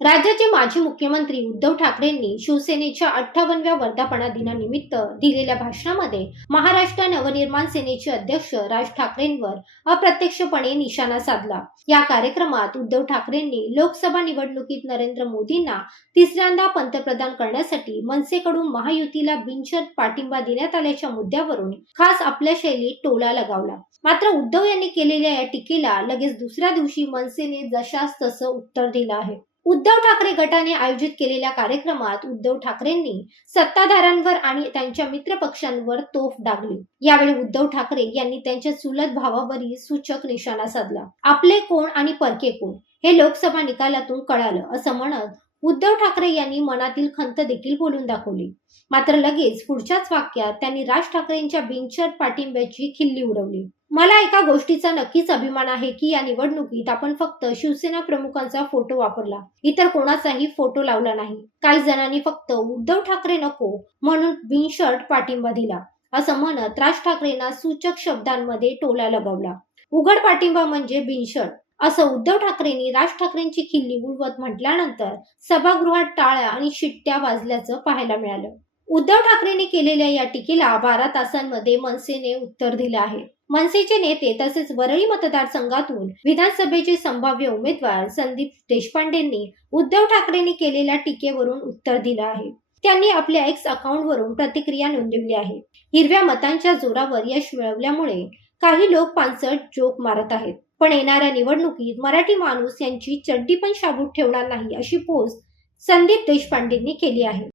राज्याचे माजी मुख्यमंत्री उद्धव ठाकरेंनी शिवसेनेच्या अठ्ठावन्नव्या वर्धापना दिनानिमित्त दिलेल्या भाषणामध्ये महाराष्ट्र नवनिर्माण सेनेचे अध्यक्ष राज ठाकरेंवर अप्रत्यक्षपणे निशाणा साधला. या कार्यक्रमात उद्धव ठाकरेंनी लोकसभा निवडणुकीत नरेंद्र मोदींना तिसऱ्यांदा पंतप्रधान करण्यासाठी मनसेकडून महायुतीला बिनशर्त पाठिंबा देण्यात आल्याच्या मुद्द्यावरून खास आपल्या शैलीत टोला लगावला. मात्र उद्धव यांनी केलेल्या या टीकेला लगेच दुसऱ्या दिवशी मनसेने जशास तसं उत्तर दिलं आहे. उद्धव ठाकरे गटाने आयोजित केलेल्या कार्यक्रमात उद्धव ठाकरेंनी सत्ताधाऱ्यांवर आणि त्यांच्या मित्रपक्षांवर तोफ डागली. यावेळी उद्धव ठाकरे यांनी त्यांच्या चुलत भावावरील सूचक निशाणा साधला. आपले कोण आणि परके कोण? हे लोकसभा निकालातून कळालं असं म्हणत उद्धव ठाकरे यांनी मनातील खंत देखील बोलून दाखवली. मात्र लगेच पुढच्याच वाक्यात त्यांनी राज ठाकरेंच्या बिनचर पाठिंब्याची खिल्ली उडवली. मला एका गोष्टीचा नक्कीच अभिमान आहे की या निवडणुकीत आपण फक्त शिवसेना प्रमुखांचा फोटो वापरला. इतर कोणाचाही फोटो लावला नाही. काही जणांनी फक्त उद्धव ठाकरे नको म्हणून बिनशर्ट पाठिंबा दिला. असं म्हणत राज ठाकरेंना सूचक शब्दांमध्ये टोला लगावला. उघड पाठिंबा म्हणजे बिनशर्ट. असं उद्धव ठाकरेंनी राज ठाकरेंची खिल्ली उडवत म्हटल्यानंतर सभागृहात टाळ्या आणि शिट्ट्या वाजल्याचं पाहायला मिळालं. उद्धव ठाकरेंनी केलेल्या या टीकेला बारा तासांमध्ये मनसेने उत्तर दिलं आहे. मनसेचे नेते तसेच वरळी मतदारसंघातून विधानसभेचे संभाव्य उमेदवार संदीप देशपांडेंनी उद्धव ठाकरेंनी केलेल्या टीकेवरून उत्तर दिलं आहे. त्यांनी आपल्या एक्स अकाउंटवरून प्रतिक्रिया नोंदवली आहे. हिरव्या मतांच्या जोरावर यश मिळवल्यामुळे काही लोक पानसट जोक मारत आहेत. पण येणाऱ्या निवडणुकीत मराठी माणूस यांची चड्डी पण शाबूत ठेवणार नाही अशी पोस्ट संदीप देशपांडेंनी केली आहे.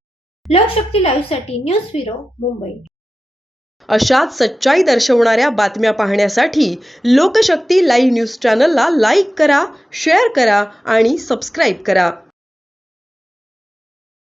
लोकशक्ती लाईव्हसाठी न्यूज ब्युरो मुंबई. अशाच सच्चाई दर्शवणाऱ्या बातम्या पाहण्यासाठी लोकशक्ती लाईव्ह न्यूज चॅनलला लाईक करा शेअर करा आणि सबस्क्राईब करा.